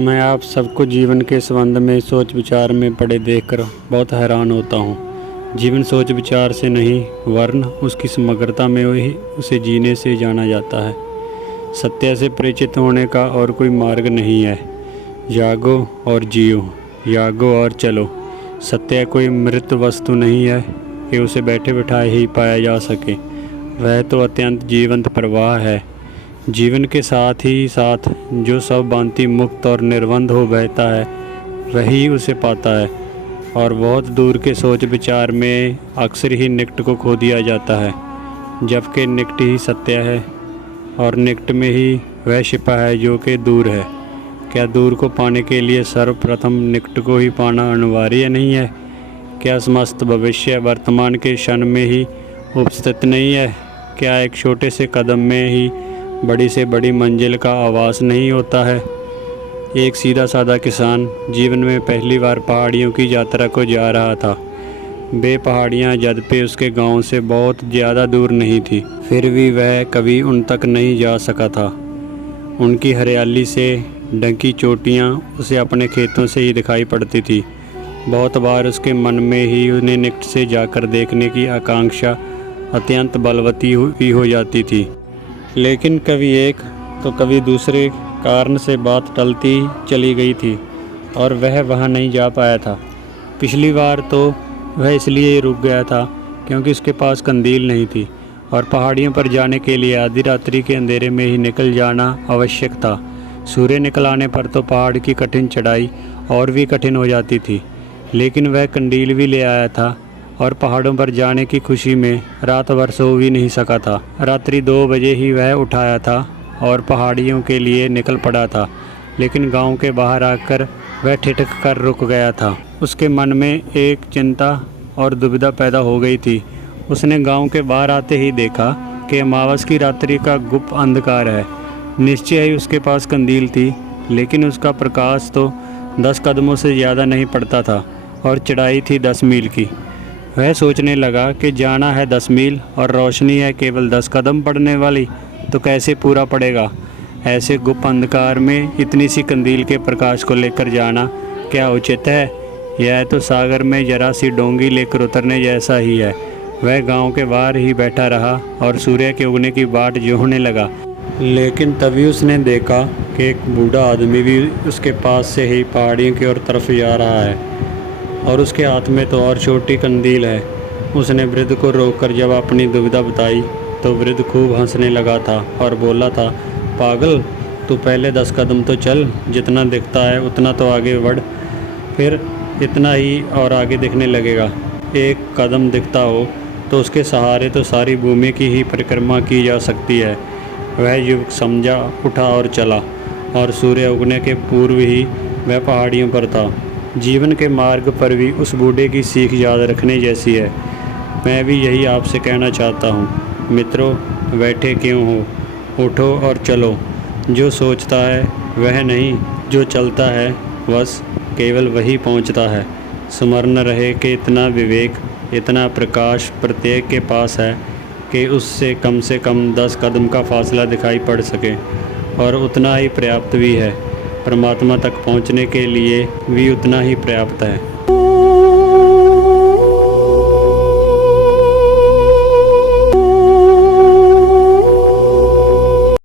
मैं आप सबको जीवन के संबंध में सोच विचार में पड़े देखकर बहुत हैरान होता हूँ। जीवन सोच विचार से नहीं वरन उसकी समग्रता में ही उसे जीने से जाना जाता है। सत्य से परिचित होने का और कोई मार्ग नहीं है। जागो और जियो, जागो और चलो। सत्य कोई मृत वस्तु नहीं है कि उसे बैठे बिठाए ही पाया जा सके। वह तो अत्यंत जीवंत प्रवाह है। जीवन के साथ ही साथ जो सब भांति मुक्त और निर्बंध हो बहता है वही उसे पाता है। और बहुत दूर के सोच विचार में अक्सर ही निकट को खो दिया जाता है, जबकि निकट ही सत्य है और निकट में ही वह छिपा है जो कि दूर है। क्या दूर को पाने के लिए सर्वप्रथम निकट को ही पाना अनिवार्य नहीं है? क्या समस्त भविष्य वर्तमान के क्षण में ही उपस्थित नहीं है? क्या एक छोटे से कदम में ही बड़ी से बड़ी मंजिल का आभास नहीं होता है? एक सीधा साधा किसान जीवन में पहली बार पहाड़ियों की यात्रा को जा रहा था। वे पहाड़ियाँ यद्यपि उसके गांव से बहुत ज़्यादा दूर नहीं थी, फिर भी वह कभी उन तक नहीं जा सका था। उनकी हरियाली से ढकी चोटियाँ उसे अपने खेतों से ही दिखाई पड़ती थी। बहुत बार उसके मन में ही उन्हें निकट से जाकर देखने की आकांक्षा अत्यंत बलवती भी हो जाती थी, लेकिन कभी एक तो कभी दूसरे कारण से बात टलती चली गई थी और वह वहां नहीं जा पाया था। पिछली बार तो वह इसलिए रुक गया था क्योंकि उसके पास कंदील नहीं थी और पहाड़ियों पर जाने के लिए आधी रात्रि के अंधेरे में ही निकल जाना आवश्यक था। सूर्य निकल आने पर तो पहाड़ की कठिन चढ़ाई और भी कठिन हो जाती थी, लेकिन वह कंदील भी ले आया था और पहाड़ों पर जाने की खुशी में रात भर सो भी नहीं सका था। रात्रि 2 बजे ही वह उठाया था और पहाड़ियों के लिए निकल पड़ा था, लेकिन गांव के बाहर आकर वह ठिठक कर रुक गया था। उसके मन में एक चिंता और दुविधा पैदा हो गई थी। उसने गांव के बाहर आते ही देखा कि अमावस की रात्रि का गुप्त अंधकार है। निश्चय ही उसके पास कंदील थी, लेकिन उसका प्रकाश तो 10 कदमों से ज़्यादा नहीं पड़ता था और चढ़ाई थी 10 मील की। वह सोचने लगा कि जाना है 10 मील और रोशनी है केवल 10 कदम पड़ने वाली, तो कैसे पूरा पड़ेगा? ऐसे गुप्त अंधकार में इतनी सी कंदील के प्रकाश को लेकर जाना क्या उचित है? यह तो सागर में जरा सी डोंगी लेकर उतरने जैसा ही है। वह गांव के बाहर ही बैठा रहा और सूर्य के उगने की बाट जोहने लगा, लेकिन तभी उसने देखा कि एक बूढ़ा आदमी भी उसके पास से ही पहाड़ियों की ओर तरफ जा रहा है और उसके हाथ में तो और छोटी कंदील है। उसने वृद्ध को रोककर जब अपनी दुविधा बताई तो वृद्ध खूब हंसने लगा था और बोला था, पागल, तू पहले 10 कदम तो चल, जितना दिखता है उतना तो आगे बढ़, फिर इतना ही और आगे दिखने लगेगा। एक कदम दिखता हो तो उसके सहारे तो सारी भूमि की ही परिक्रमा की जा सकती है। वह युवक समझा उठा और चला और सूर्य उगने के पूर्व ही वह पहाड़ियों पर था। जीवन के मार्ग पर भी उस बूढ़े की सीख याद रखने जैसी है। मैं भी यही आपसे कहना चाहता हूँ। मित्रों, बैठे क्यों हो? उठो और चलो। जो सोचता है वह नहीं, जो चलता है बस केवल वही पहुँचता है। स्मरण रहे कि इतना विवेक, इतना प्रकाश प्रत्येक के पास है कि उससे कम 10 कदम का फासला दिखाई पड़ सके, और उतना ही पर्याप्त भी है। परमात्मा तक पहुंचने के लिए भी उतना ही पर्याप्त है।